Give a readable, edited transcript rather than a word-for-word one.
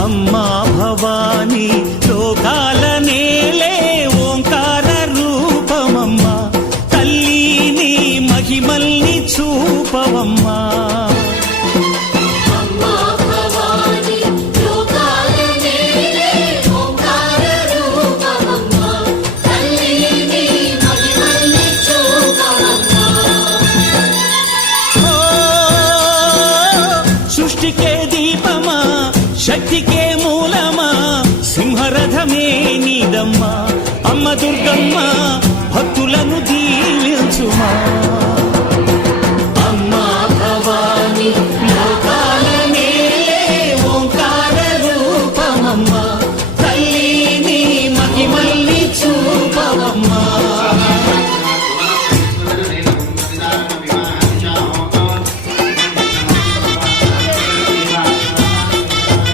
అమ్మా భవానీ లోకాల నేలే ఓంకార రూపమమ్మా తల్లి నీ మహిమల్ని చూపవమ్మా సృష్టికే దీపమా శక్తికే మూలమా సింహరథమే నీదమ్మా అమ్మ దుర్గమ్మ భక్తులను దీవించుమా